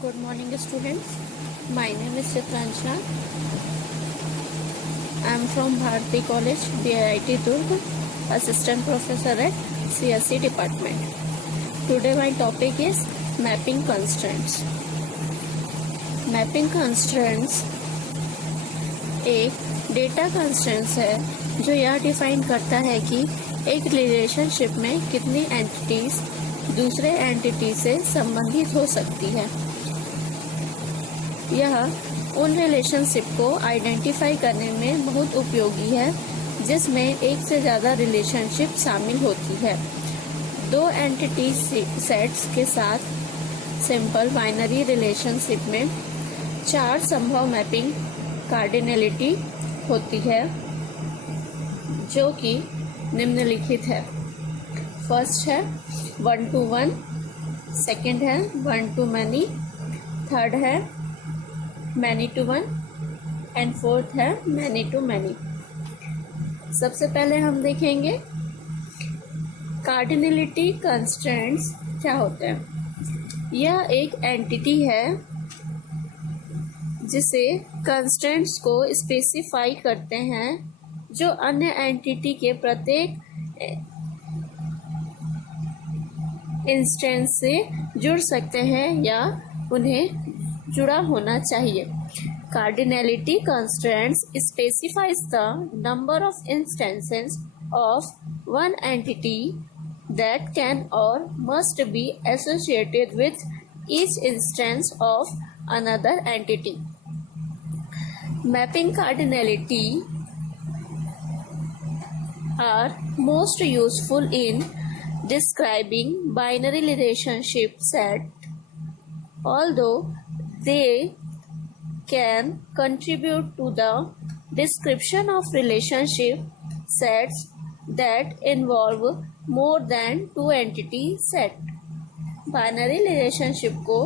Good morning, students. My name is Chitranjana. I am from Bharati College, BIT Durg, Assistant Professor at CSE Department. Today my topic is Mapping Constraints. Mapping Constraints एक data constraints है जो यह define करता है कि एक relationship में कितनी एंटिटीज दूसरे एंटिटी से संबंधित हो सकती है। यह उन रिलेशनशिप को आइडेंटिफाई करने में बहुत उपयोगी है जिसमें एक से ज़्यादा रिलेशनशिप शामिल होती है। दो एंटिटी सेट्स के साथ सिंपल बाइनरी रिलेशनशिप में चार संभव मैपिंग कार्डिनलिटी होती है जो कि निम्नलिखित है। फर्स्ट है 1 to 1, सेकेंड है 1 to many, थर्ड है many to 1 एंड फोर्थ है many to many। सबसे पहले हम देखेंगे कार्डिनलिटी कंस्ट्रेंट्स क्या होते हैं। यह एक एंटिटी है जिसे कंस्ट्रेंट्स को स्पेसिफाई करते हैं जो अन्य एंटिटी के प्रत्येक इंस्टेंस से जुड़ सकते हैं या उन्हें जुड़ा होना चाहिए। Cardinality constraints specifies the number of instances of one entity that can or must be associated with each instance of another entity. Mapping cardinality are most useful in describing binary relationship set, although they can contribute to the description of relationship sets that involve more than two entity set. Binary relationship को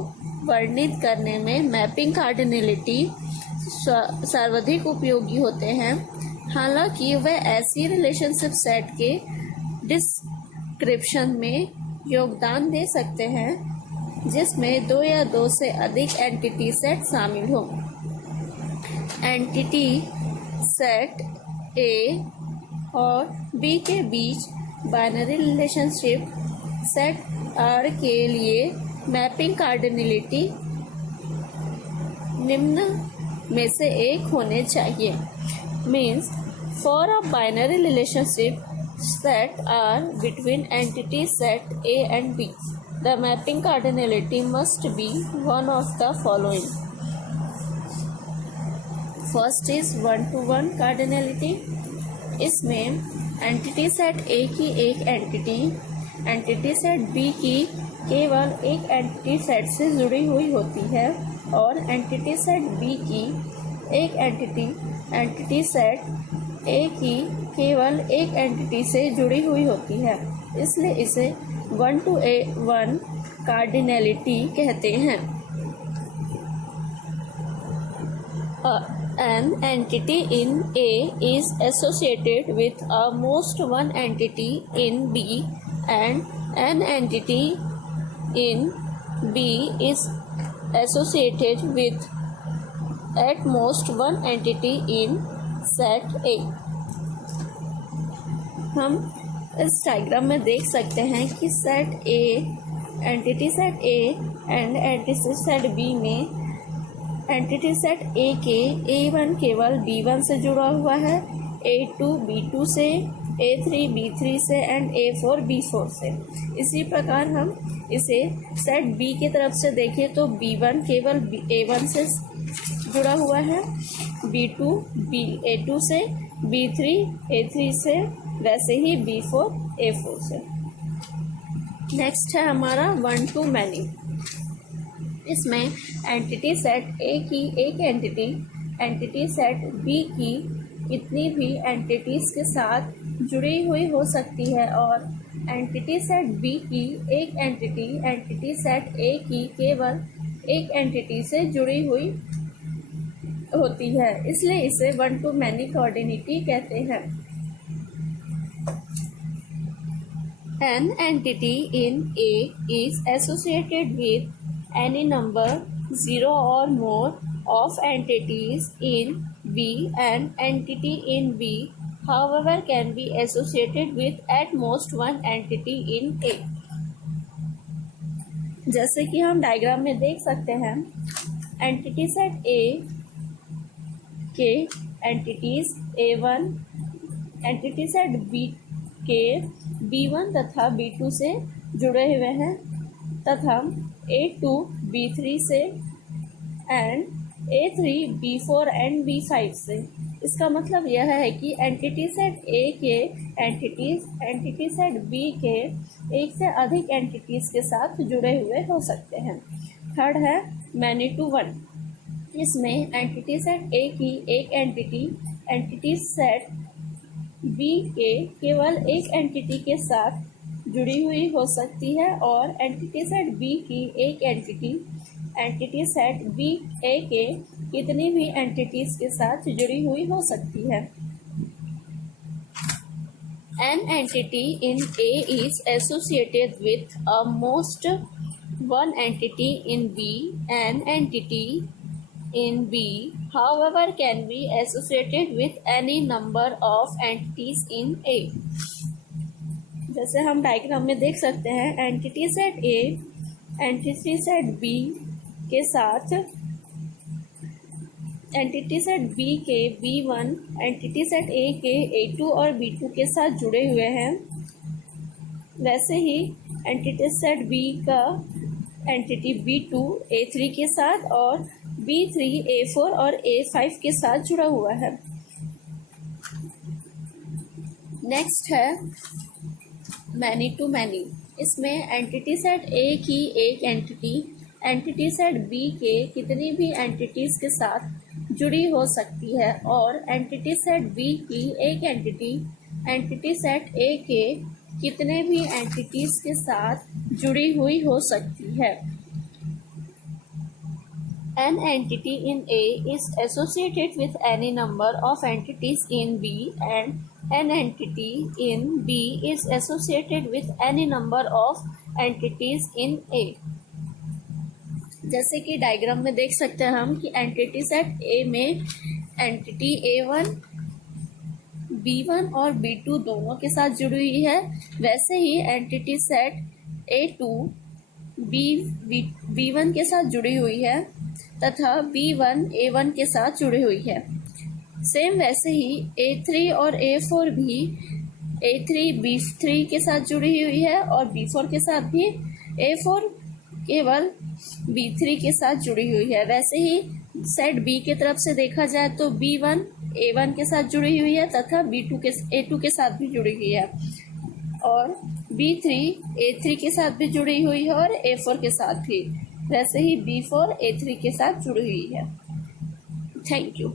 वर्णित करने में mapping cardinality सर्वाधिक उपयोगी होते हैं, हालांकि वे ऐसी रिलेशनशिप सेट के डिस्क्रिप्शन में योगदान दे सकते हैं जिसमें दो या दो से अधिक एंटिटी सेट शामिल हो। एंटिटी सेट ए और बी के बीच बाइनरी रिलेशनशिप सेट आर के लिए मैपिंग कार्डिनलिटी निम्न में से एक होने चाहिए। Means for a binary relationship set R between entity set A and B, the mapping cardinality must be one of the following. First is 1 to 1 cardinality. इसमें entity set A की एक entity set B की केवल एक entity set से जुड़ी हुई होती है और एंटिटी सेट बी की एक एंटिटी सेट ए की केवल एक एंटिटी से जुड़ी हुई होती है, इसलिए इसे 1 to 1 कार्डिनलिटी कहते हैं। An entity in A is associated with a most one entity in B, and an entity in B is associated with at most one entity in set A। हम इस डायग्राम में देख सकते हैं कि set A, entity set A and entity set B में entity set ए के A1 केवल B1 से जुड़ा हुआ है, A2 B2 से, A3 B3 से एंड A4 B4 से। इसी प्रकार हम इसे सेट B की तरफ से देखें तो B1 केवल A1 से जुड़ा हुआ है, B2 A2 से, B3 A3 से, वैसे ही B4 A4 से। नेक्स्ट है हमारा 1 to many। इसमें एंटिटी सेट ए की एक एंटिटी सेट बी की कितनी भी एंटिटीज के साथ जुड़ी हुई हो सकती है और एंटिटी सेट बी की एक एंटिटी सेट ए की केवल एक एंटिटी से जुड़ी हुई होती है, इसलिए इसे 1 to many कार्डिनलिटी कहते हैं। An entity in A is associated with any number zero or more of entities in B and entity in B, however, can be associated with at most one entity in A. जैसे कि हम diagram में देख सकते हैं, entity set ए के entities A1 entity set B के B1 तथा B2 से जुड़े हुए हैं तथा A2 B3 से and A3 B4 and B5 से। इसका मतलब यह है कि एंटिटी सेट ए के एंटिटीज एंटिटी सेट बी के एक से अधिक एंटिटीज के साथ जुड़े हुए हो सकते हैं। थर्ड है मैनी टू वन। इसमें एंटिटी सेट ए की एक एंटिटी सेट बी के केवल एक एंटिटी के साथ जुड़ी हुई हो सकती है और एंटिटी सेट बी की एक एंटिटी सेट बी ए के कितनी भी एंटिटीज के साथ जुड़ी हुई हो सकती है। An entity in A is associated with a most one entity in B. An entity in B, however, can be associated with any number of entities in A. जैसे हम डायग्राम में देख सकते हैं, entity set A entity set B के साथ entity set B के B1 entity set ए के A2 और B2 के साथ जुड़े हुए हैं, वैसे ही एंटिटी सेट बी का एंटिटी B2 A3 के साथ और B3 A4 और A5 के साथ जुड़ा हुआ है। नेक्स्ट है मैनी टू मैनी। इसमें एंटिटी सेट ए की एक एंटिटी सेट बी के कितनी भी एंटिटीज के साथ जुड़ी हो सकती है और एंटिटी सेट बी की एक एंटिटी सेट ए के कितने भी एंटिटीज के साथ जुड़ी हुई हो सकती है। An entity in A is associated with any number of entities in B and an entity in B is associated with any number of entities in A. जैसे कि डायग्राम में देख सकते हैं हम कि एंटिटी सेट ए में एंटिटी A1 B1 और B2 दोनों के साथ जुड़ी हुई है, वैसे ही एंटिटी सेट A2 B1 के साथ जुड़ी हुई है तथा B1 A1 के साथ जुड़ी हुई है। सेम वैसे ही A3 और A4 भी A3 B3 के साथ जुड़ी हुई है और B4 के साथ भी A4 केवल B3 के साथ जुड़ी हुई है। वैसे ही सेट B की तरफ से देखा जाए तो B1 A1 के साथ जुड़ी हुई है तथा A2 के साथ भी जुड़ी हुई है और B3 A3 के साथ भी जुड़ी हुई है और A4 के साथ भी, वैसे ही B4 A3 के साथ जुड़ी हुई है। Thank you.